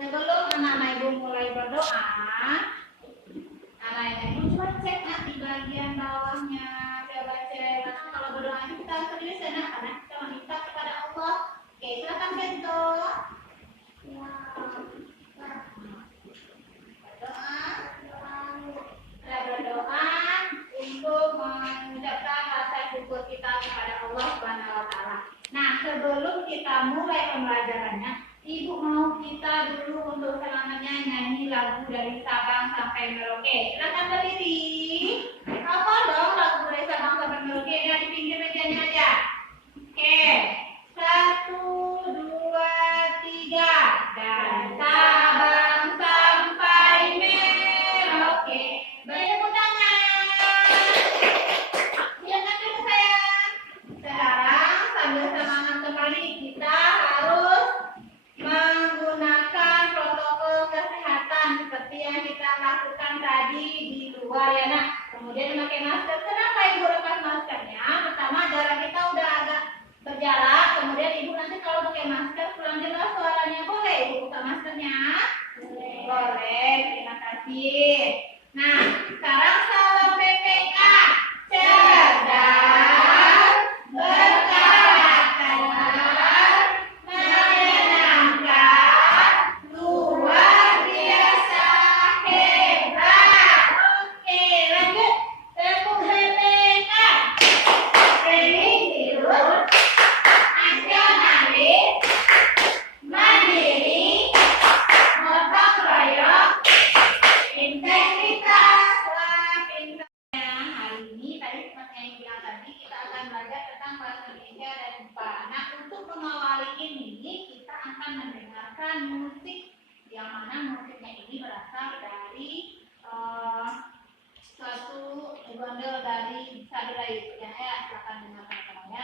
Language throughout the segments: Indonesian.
Sebelum anak-anak ibu mulai berdoa, anak-anak ibu coba cek di bagian bawahnya. Coba cek, kalau berdoa kita serius ya, karena kita meminta kepada Allah. Oke, silakan sentuh. Berdoa untuk mengucapkan rasa syukur kita kepada Allah Subhanahu wa Ta'ala. Nah, sebelum kita mulai pembelajarannya, Ibu mau kita dulu untuk selamanya nyanyi lagu dari Sabang sampai Merauke. Silakan berdiri. Hafal dong lagu dari Sabang sampai Merauke. Nah, di pinggir mejanya aja. Oke. 1, 2, 3. Dan Sabang sampai Merauke. Bertepuk tangan. Silakan dulu sayang. Sekarang sambil semangat kembali kita harus menggunakan protokol kesehatan seperti yang kita lakukan tadi di luar ya nak. Kemudian memakai masker. Kenapa ibu lepas maskernya? Pertama darah kita udah agak berjarak. Kemudian ibu nanti kalau pakai masker kurang jelas suaranya. Boleh ibu buka maskernya? Boleh. Terima kasih. Nah, sekarang salam PPK. Cerdas, berkarakter, menyenangkan, luar biasa, hebat. Oke, lanjut. Tepuk PPK. Religius, nasionalis, mandiri, gotong royong, integritas. Wah, pintar. Hari ini tadi seperti yang bilang tadi kita akan belajar tentang bahasa Indonesia dan IPA. Nah, untuk mengawali ini kita akan mendengarkan musik yang mana musiknya ini berasal dari suatu bundle dari Sadulai. Ya, silakan dengarkan semuanya.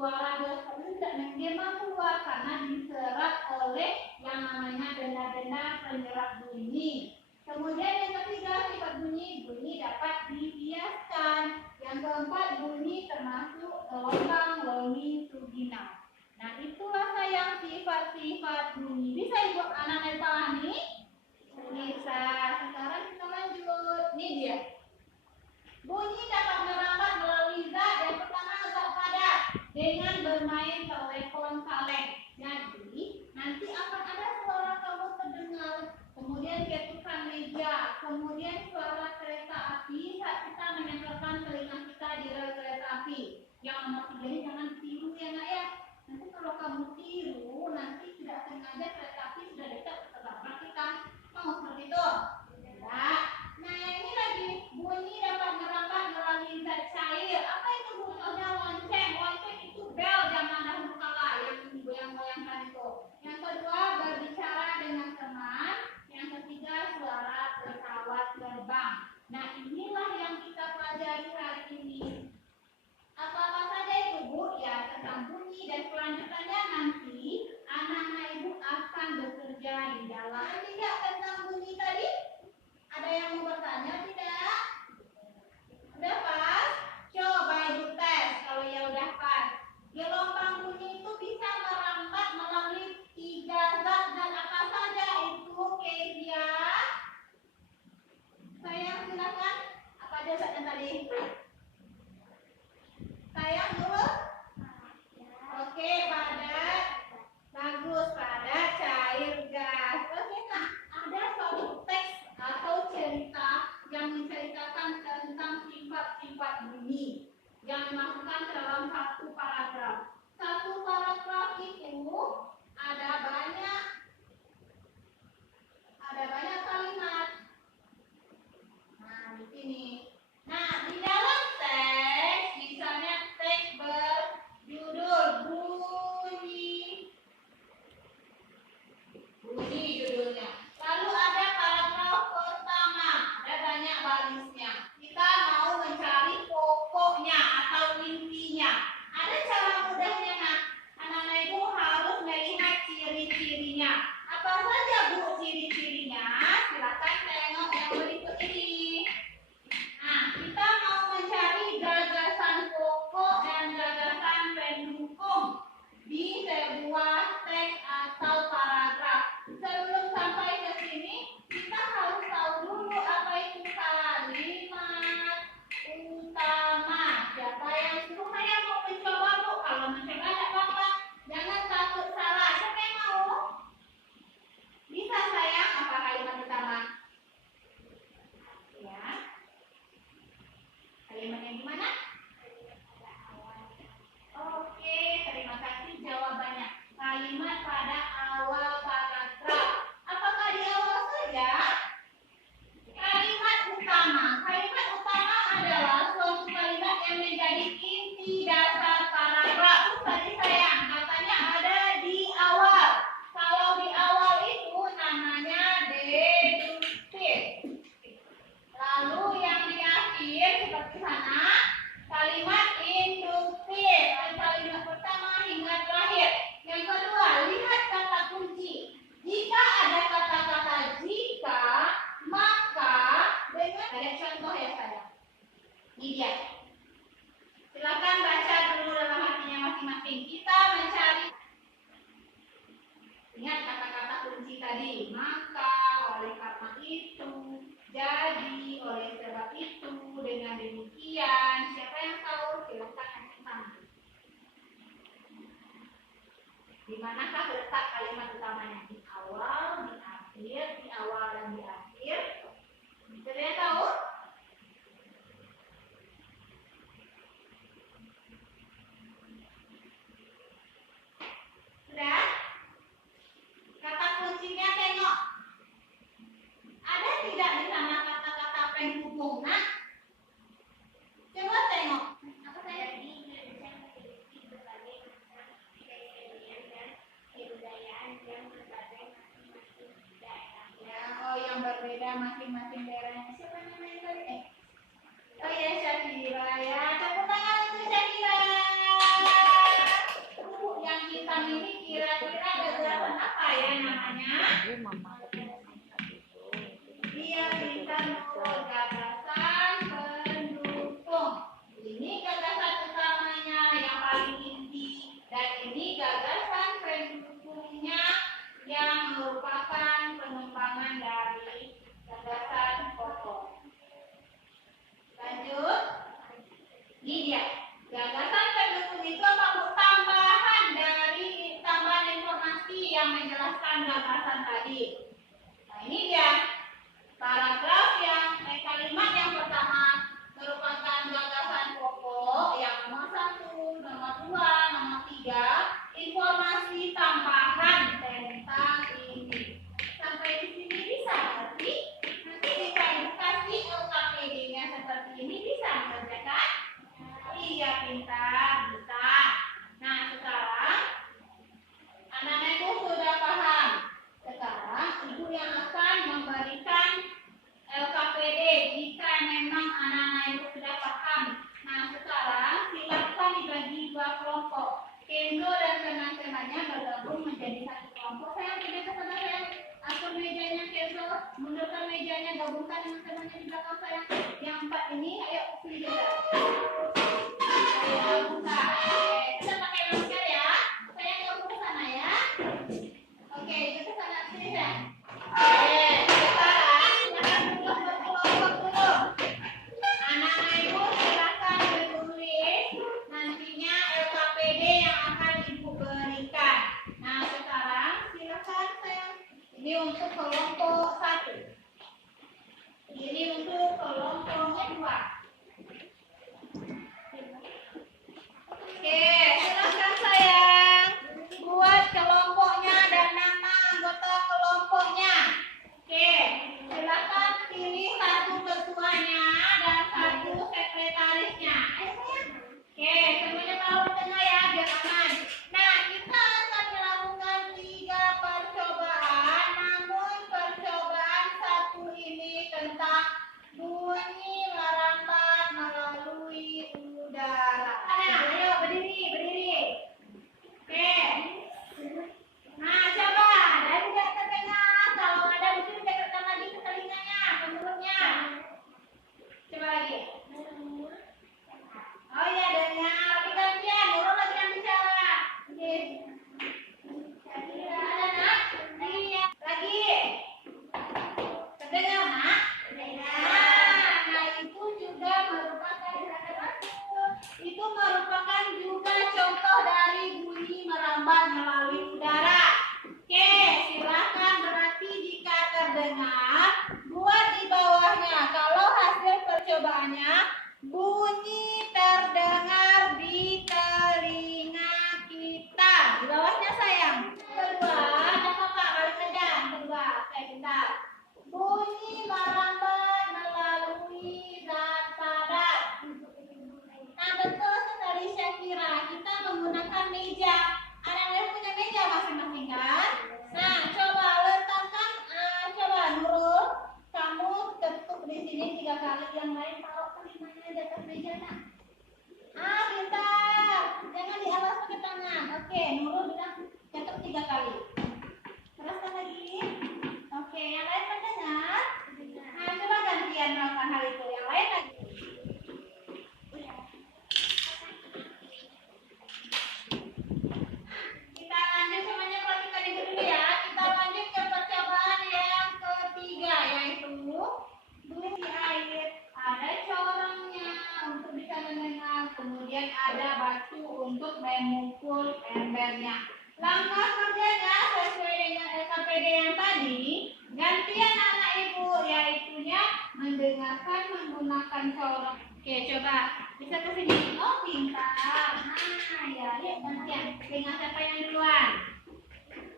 Suara bioskop itu tidak memang keluar karena diserap oleh yang namanya benda-benda penyerap bunyi. Kemudian yang ketiga, sifat bunyi dapat dibiaskan. Yang keempat, bunyi termasuk gelombang longitudinal. Nah, itulah sayang sifat-sifat bunyi. Bisa ibu anak-anak pahami? Bisa. Sekarang kita lanjut. Ini dia. Bunyi dapat merambat melalui zat yang pertama zat padat dengan bermain telepon kaleng. dan kelanjutannya nanti anak-anak ibu akan bekerja di dalam. Tidak tentang bunyi tadi? Ada yang mau bertanya tidak? Udah pas? Coba ibu tes kalau ya udah pas. Gelombang bunyi itu bisa merambat melalui 3 zat dan apa saja itu, Kezia? Sayang silakan. Apa aja zatnya tadi? Sayang dulu. Oke, padat. Bagus, padat, cair, gas. Oke, nah ada suatu teks atau cerita yang menceritakan tentang sifat-sifat bunyi yang dimasukkan ke dalam satu paragraf. Satu paragraf itu ada banyak kalimat. Nah, di sini. Nah, di dalam teks, misalnya teks berjudul bunyi judulnya. Lalu ada paragraf pertama, ada banyak barisnya. Kita mau mencari pokoknya atau intinya. Ada cara mudahnya, nah. Anak-anak ibu harus melihat ciri-cirinya. Apa saja bu ciri-cirinya? Silakan tengok yang berikut ini. Nah, kita mau mencari gagasan pokok dan gagasan pendukung di sebuah teks atau paragraf. Sebelum sampai ke sini, kita harus tahu dulu apa itu kalimat utama. Siapa yang suruh? Saya mau mencoba bu. Kalau mencoba tidak apa-apa. Jangan takut salah. Siapa yang mau? Bisa sayang apa kalimat utama? Ya. Kalimat yang gimana? Oke, terima kasih jawabannya. Kalimat pada awal paragraf. Apakah di awal saja? Kalimat utama. Kalimat utama adalah suatu kalimat yang menjadi inti dasar paragraf. Tadi sayang, katanya ada di awal. Kalau di awal itu namanya deduktif. Lalu yang di akhir seperti sana kalimat induktif. Kalimat pertama hingga terakhir. Yang kedua, lihat kata kunci. Jika ada kata-kata jika, maka dengan ada contoh ya saya. Ini dia. Silakan baca dulu dalam hatinya masing-masing. Kita mencari. Ingat kata-kata kunci tadi. Maka, oleh karena itu, jadi, oleh sebab itu, dengan demikian. Siapa yang tahu? Silakan angkat tangan. Di manakah letak kalimat utamanya? Di awal, di akhir, di awal dan di akhir. Sudah tahu? Sudah? Kata kuncinya tengok. Ada tidak di sana kata-kata pendukung? Nah, coba tengok. Apa saya? Oh, yang berbeda masing-masing daerahnya. Siapa namanya tadi? Oh ya, Syakira ya. Tepuk tangan untuk Syakira. Yang hitam ini kira-kira gagasan apa ya namanya? Dia bisa menurut gagasan pendukung. Ini gagasan utamanya yang paling inti. Dan ini gagasan pendukungnya yang merupakan pengembangan dari gagasan pokok. Lanjut. Ini dia. Gagasan pendukung itu apa? Tambahan dari tambahan informasi yang menjelaskan gagasan tadi. Nah, ini dia. Paragraf kalimat yang pertama merupakan gagasan pokok yang nomor 1, nomor 2, nomor 3. Informasi tambahan tentang ini. Sampai di sini bisa ngerti? Nanti jika edukasi LKPD-nya seperti ini bisa mengerjakan? Iya, pintar, bisa. Nah, sekarang anak-anak ibu sudah paham. Sekarang ibu yang akan memberikan bergabung menjadi satu kelompok. Sayang, tidak ke sana sayang. Atur mejanya cancel, mundurkan mejanya, gabungkan dengan temannya di belakang sayang. Yang 4 ini, ayo pilih juga. Ayo buka. Kita pakai masker ya. Sayang gabung ke sana ya. Oke, kita ke sana sini sayang. Sekarang silakan duduk berkelompok dulu. Anak-anak ibu silakan menulis nantinya LKPD yang akan ibu berikan. Nah sekarang silakan sayang. Ini untuk kelompok 1. Ini untuk kelompok 2. Oke, silakan sayang. Buat kelompoknya dan nama anggota kelompoknya. Oke, silakan pilih satu ketuanya dan satu sekretarisnya. Ayo sayang. Oke, semuanya tahu di tengah ya, biar aman. Nah, kita akan melakukan 3 percobaan. Namun percobaan 1 ini tentang bunyi merambat melalui udara. Ayo berdiri. Oke. Nah, coba dari tidak terdengar. Kalau ada di sini dekatkan lagi ke telinganya, ke mulutnya. Coba lagi. Oh iya, dengar. Lagi gantian. Nurul lagi yang bicara. Oke. Ada nak? Lagi. Terdengar nak? Nah, itu juga merupakan juga contoh dari bunyi merambat melalui udara. Oke, silakan berarti jika terdengar buat di bawahnya. Kalau hasil percobaannya bunyi terdengar di telinga kita. Di bawahnya sayang. Kedua, ada kakak balik kencang. Kedua, saya bentar. Bunyi merambat melalui zat padat. Nah betul sekali Syakira, kita menggunakan meja. Anak-anak punya meja masing-masing kan? Nah coba letakkan, coba Nurul, kamu ketuk di sini 3 kali, yang lain taruh telinganya di atas meja nak. Pintar, jangan di atas pakai tangan. Oke, Nurul bilang ketuk 3 kali. Teruskan lagi. Oke, yang lain mendengar. Nah coba gantian melakukan hal itu. Yang lain lagi. Kita lanjut semuanya, perhatikan itu dulu ya. Kita lanjut ke percobaan yang ketiga, yaitu bunyi air. Ada corongnya untuk bisa mendengar, kemudian ada batu untuk memukul embernya. Langkah kerjanya sesuai dengan LKPD yang tadi, gantian anak ibu, yaitunya mendengarkan menggunakan corong. Oke, coba bisa ke sini. Oh, pintar. Nah, ya, yuk gantian. Dengan siapa yang duluan?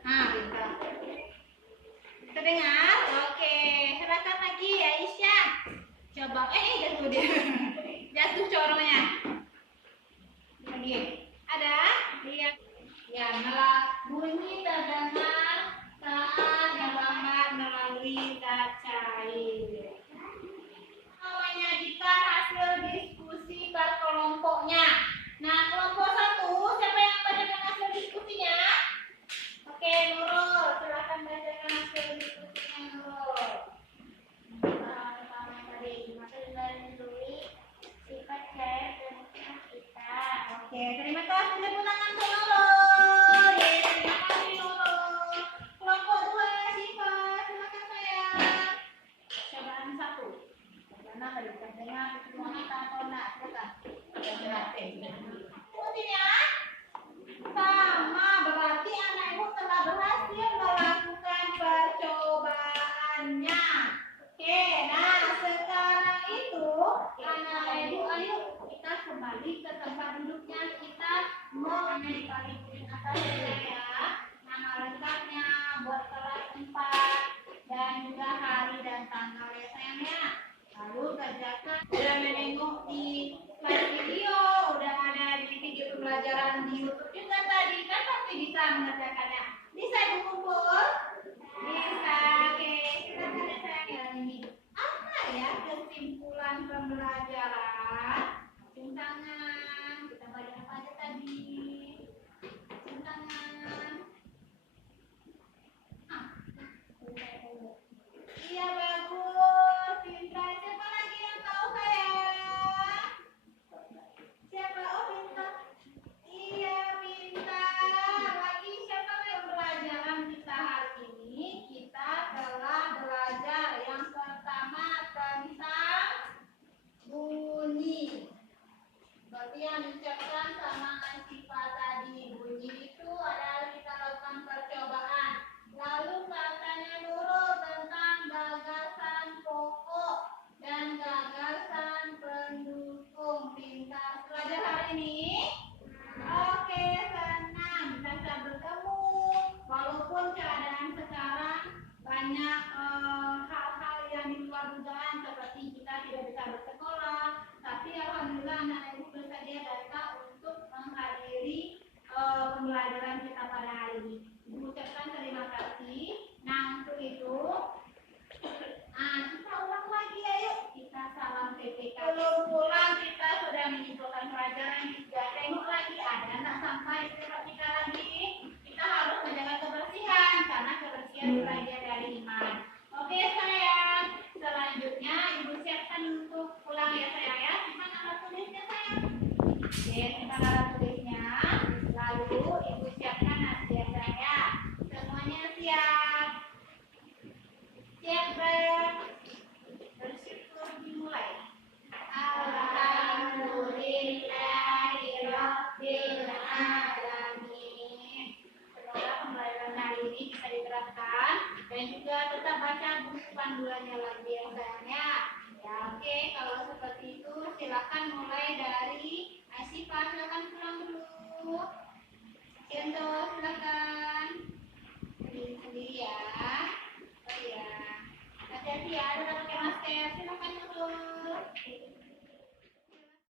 Nah, pintar. Terdengar? Oke, silakan lagi Aisyah. Coba, jatuh dia. Jatuh corongnya. Lagi. Ada? Lihat. Ya, bunyi terdengar saat merambat melalui zat cair. Namanya jika hasil diskusi per kelompoknya. Nah, kelompok 1, siapa yang bacakan hasil diskusinya? Oke, Nurul, silakan bacakan hasil diskusinya Nurul. Pertama tadi, melindungi sifat cair dan kita. Oke, terima kasih tepuk tangan untuk Nurul. Terima kasih Nurul. Kelompok 2, Siva, silakan sayang. Cobaan 1. Karena tadi terdengar semuanya atau enggak, silakan. Diskusinya sama, berarti anak ibu telah berhasil melakukan percobaannya. Oke, nah sekarang itu anak ibu, ayo kita kembali ke tempat duduknya. Kita mau di paling atas ya, nama lengkapnya buat kelas 4 dan juga hari dan tanggal ya sayangnya. Lalu kerjakan, udah menengok di slide video, udah ada di video pembelajaran di YouTube juga tadi, kan pasti bisa mengerjakannya. Bisa ibu kumpul? Bisa. Oke, silakan ya sayang. Ini apa ya kesimpulan pembelajaran? Acung tangan. Kita baca apa aja tadi? Acung tangan. siap? Siap, Beb? Bersyukur dimulai. Alhamdulillahirabbil alamin. Semoga pembelajaran hari ini bisa diterapkan dan juga tetap baca buku panduannya lagi ya sayangnya. Ya oke, kalau seperti itu silakan mulai dari Asyifa, silakan pulang dulu. Kento, silakan. Sendiri ya. Oh iya. Hati-hati ya, tetap pakai masker. Silakan turun.